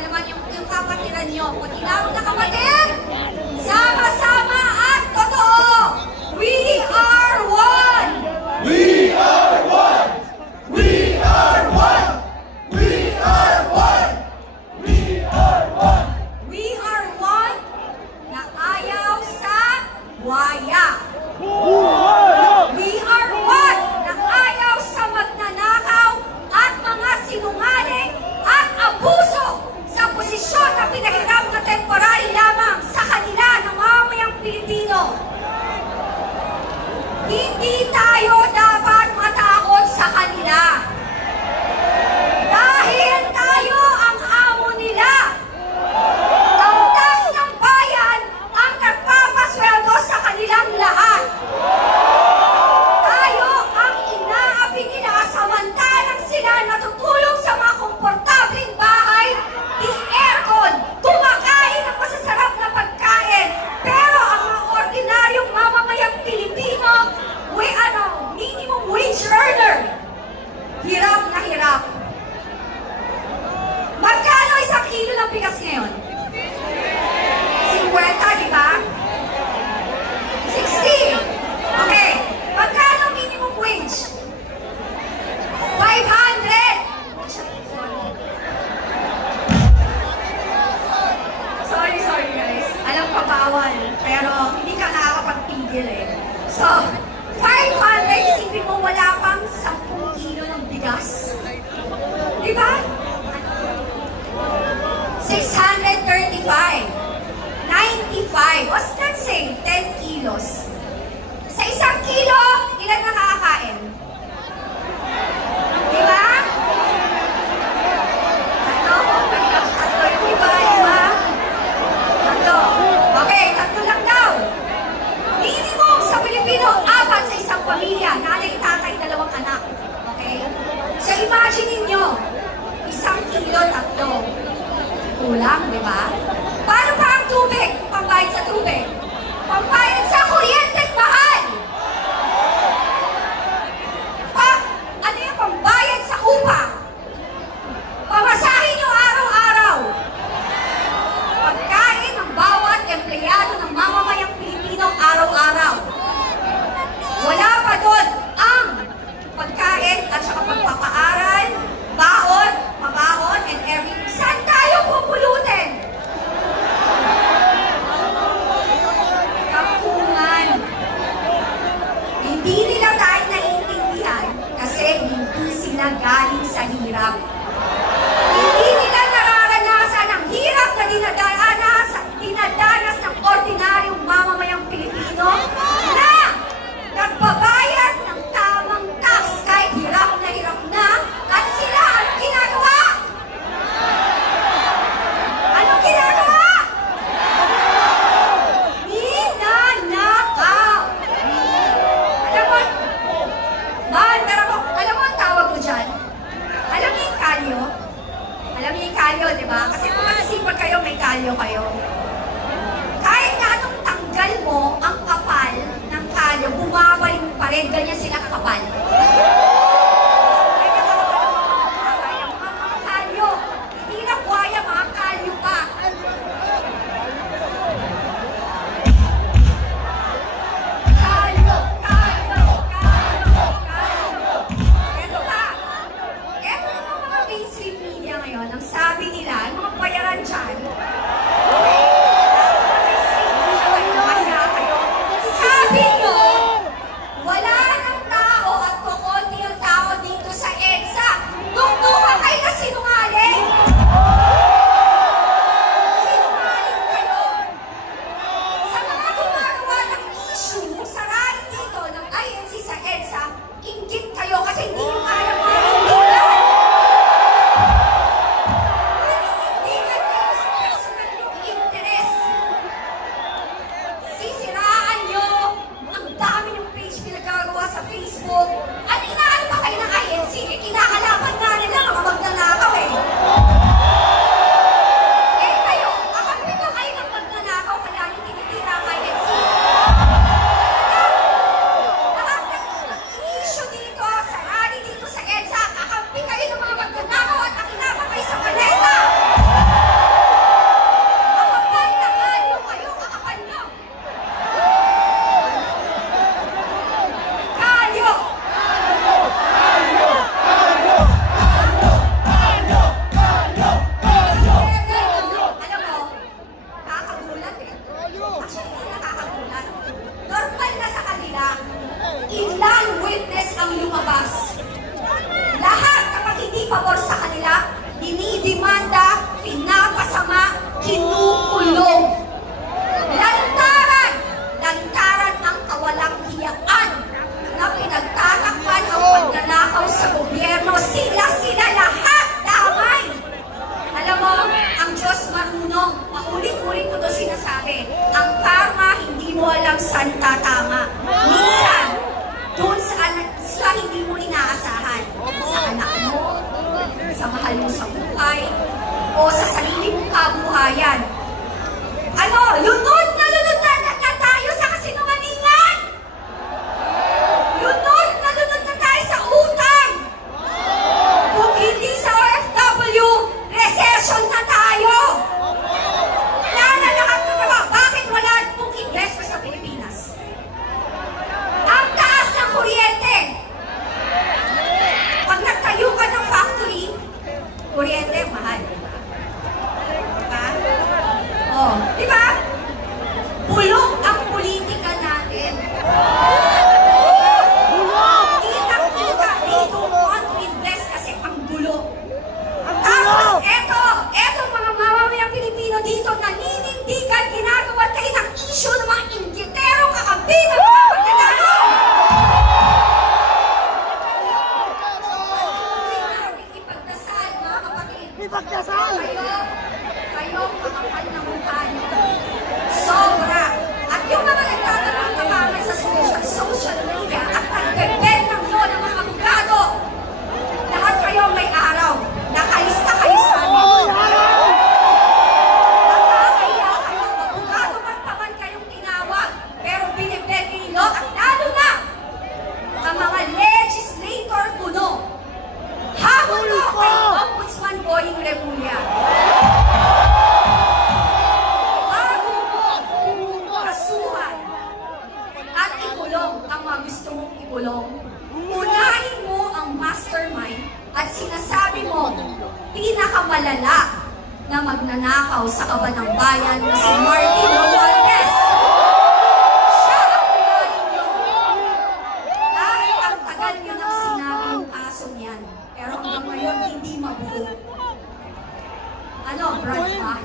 Yan naman yung kapatiran nyo. Pag tinawag na kapatid, sama-sama at totoo. We are one! We are one! We are one! We are one! We are one! We are one na ayaw sa waya. We are one na ayaw sa magnanakaw at mga sinungaling at abuso sa posisyon na pinahiram na temporary lamang sa kanila ng mamayang Pilipino. Hindi tayo dapat matakot sa kanila. Dahil tayo ang amo nila. Tangkas ng bayan ang nagpapasweldo sa kanilang lahat. Tayo ang inaapi nila samantalang sila natutulog sa mga komportabling bahay, di aircon, kumakain ng masasarap na pagkain. Pero ang mga ordinaryong mamamayang Pilipino, minimum wage earner, hirap na hirap. Magkano isang kilo ng bigas ngayon? 50, di ba? 60. Okay. Magkano minimum wage? 500. Sorry guys. Alam ko bawal, pero hindi ka nakakapagpigil eh. So, 500, isipin mo wala pang 10 kilo ng bigas. Di ba? 635. 95. What's that say? 10 kilos. Sa isang kilo, ilan nakakakain? Di ba? Tatlo yung iba, di ba? Tatlo. Okay, tatlo lang daw. Minimum sa Pilipino, 4 sa isang pamilya. Nanay, tatay, 2 anak. Okay? So imagine ninyo, 1 kilo, 3. Kulang, di ba? Paano pa ang tubig? Pambayad sa tubig. Pambayad sa kuryente, mahal! Ano yung pambayad sa upa? Pamasahin nyo araw-araw. Pagkain ng bawat empleyado ng mamamayang Pilipino araw-araw. Wala pa doon ang pagkain at saka pagpapaaral, baon, mabaon, and everything. Saan tayo pupulutin? Kampungan. Hindi nila tayo naiintindihan kasi hindi sila galing sa hirap. Hindi nila nararanasan ang hirap na dinadanas ng ordinaryong mamamayang Pilipino na nagbabayad ng tamang tax kahit hirap na at sila ang ginagawa. Anong ginagawa? Ninanakaw. Alam mo ang tawag ko dyan? Alam niyo yung kalyo? Alam niyo yung kalyo, di ba? Kasi kung masisipag kayo, may kalyo kayo. Kahit na anong tanggal mo ang kapal ng kalyo, bumabalik pa rin. Ganyan sila kakapal. Mga kalyo. Hindi na buhaya, mga kalyo pa. Kalyo. Ito pa. Ito yung mga mainstream media ngayon. Ang sabi nila, ang mga bayaran dyan, sabi nyo, wala nang tao at kukunti ang tao dito sa EDSA. Tungtungan kayo na sinungaling! Sinungaling kayo! Sa mga gumagawa ng issue sa rally dito ng INC sa EDSA, inggit kayo kasi hindi nyo kaya maintindihan. Hindi kayo sa personal Punong, paulit-ulit ko to sinasabi, ang karma hindi mo alam saan tatama. Minsan, doon sa hindi mo inaasahan, sa anak mo, sa mahal mo sa buhay, o sa sarili mong kabuhayan. Ano, lunod na tayo sa kasinungalingan! Lunod na tayo sa utang! Kung hindi sa OFW, recession na tayo! Wala na lahat na naman. Bakit wala pong investor sa Pilipinas? Ang taas ng kuryente! Pag nagtayo ka ng factory, kuryente, mahal. Diba? Oh, diba? Bulok ang politika natin. Kita-kita, they don't want to invest kasi ang gulo. Tapos, eto mga mamamayang Pilipino dito, naninindigan, ginagawa kayo ng issue ng mga inggiterong kakampi ng mga pagkatao. Patuloy natin ipagdasal, mga kapatid. Kayo, kakapal na mukha niyo. Sobra. At yung mga nagtatanong-tapangan sa social media at nagbebentang yun ng mga abogado, lahat kayo may araw. Nakalista kayo sa amin. Nakakahiya kayo. Abogado man pa man kayong tinawag, pero binibenta nyo at lalo na ang mga legislator kuno. Hamon ko kay Ombudsman Boying Remulla. Bago mo kasuhan at ikulong ang mga gusto mong ikulong, unahin mo ang mastermind at sinasabi mo pinakamalala na magnanakaw sa kaban ng bayan na si Martin Romualdez. Siya ang unahin nyo. Dahil ang tagal nyo nang sinabi yung kaso niyan, pero hanggang ngayon hindi mabuo. Ano, Brad ba?